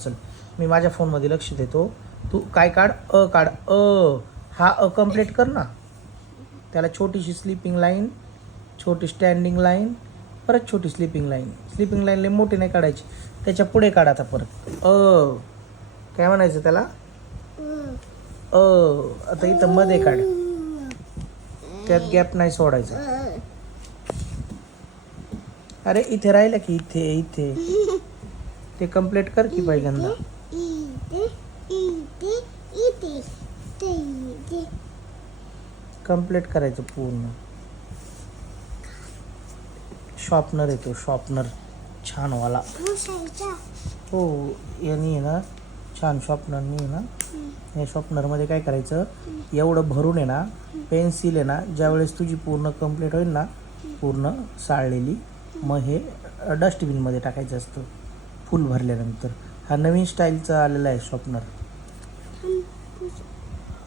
चल मी माझ्या फोनमध्ये लक्ष देतो. तू काय काढ काढ हा कम्प्लीट कर ना. त्याला छोटीशी स्लीपिंग लाईन, छोटी स्टँडिंग लाईन, परत छोटी स्लीपिंग लाईन. स्लीपिंग लाईन लई मोठी नाही काढायची, त्याच्या पुढे काढ आता परत. काय म्हणायचं त्याला? आता इथं मध्ये काढ, त्यात गॅप नाही सोडायचा. अरे इथे राहिलं की इथे इथे ते कम्प्लीट कर की पहिल्यांदा. कम्प्लीट करायचं पूर्ण. शॉर्पनर येतो, शॉर्पनर छानवाला. हो यानी आहे ना, छान शॉर्पनरनी आहे ना. या शॉर्पनरमध्ये काय करायचं, एवढं भरून आहे ना पेन्सिल आहे ना, ज्यावेळेस तुझी पूर्ण कंप्लीट होईल ना, पूर्ण साळलेली, मग हे डस्टबिनमध्ये टाकायचं असतं फुल भरल्यानंतर. हा नवीन स्टाईलचा आलेला आहे शॉर्पनर.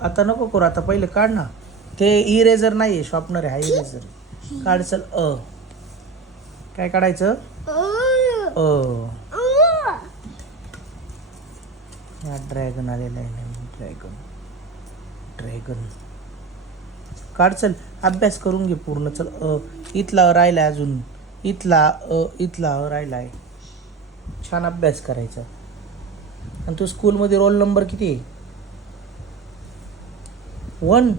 आता नको करू, आता पहिले काढ ना. ते इरेझर नाही आहे, शॉर्पनर आहे. हा इरेझर काढ. चल काय काढायचं? हा ड्रॅगन आलेला आहे नवीन. ड्रॅगन ड्रॅगन काढ. चल अभ्यास करून घे पूर्ण. चल इथला राहिला अजून, इथला राहिला आहे. छान अभ्यास करायचा. आणि तू स्कूलमध्ये रोल नंबर किती आहे? 1.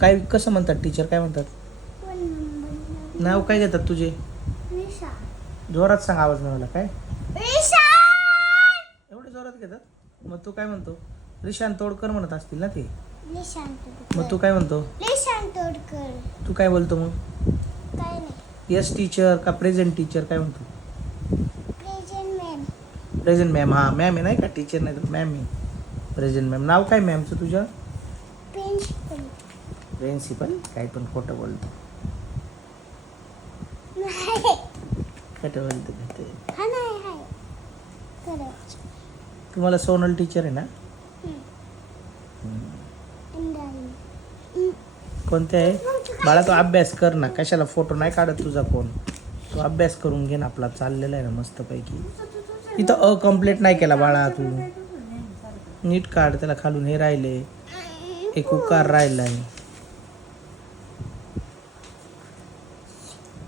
काय कसं म्हणतात टीचर, काय म्हणतात? नाव काय घेतात तुझे? जोरात सांग, आवाज नाही मला. काय एवढे जोरात घेतात? मग तू काय म्हणतो? रिशांत तोडकर म्हणत असतील ना ते. मग तू काय म्हणतो? तू काय बोलतो मग? यस टीचर का प्रेझेंट टीचर, काय म्हणतो? Present ma'am. हा मॅम आहे नाही का, टीचर नाही तर मॅम आहे. Present ma'am. नाव काय मॅमचं तुझ्या? प्रिन्सिपल. काय पण खोटं बोलतो. खोटं बोलतो. तुम्हाला सोनल टीचर आहे ना? कोणते आहे बाळा? तो अभ्यास कर ना. कशाला फोटो नाही काढत तुझा कोण? तो अभ्यास करून घे ना आपला. चाललेला आहे ना मस्तपैकी. इथं कम्प्लीट नाही केला बाळा तू. नीट काढ त्याला. खालून हे राहिले, एक उकार राहिलाय.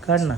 काढ ना.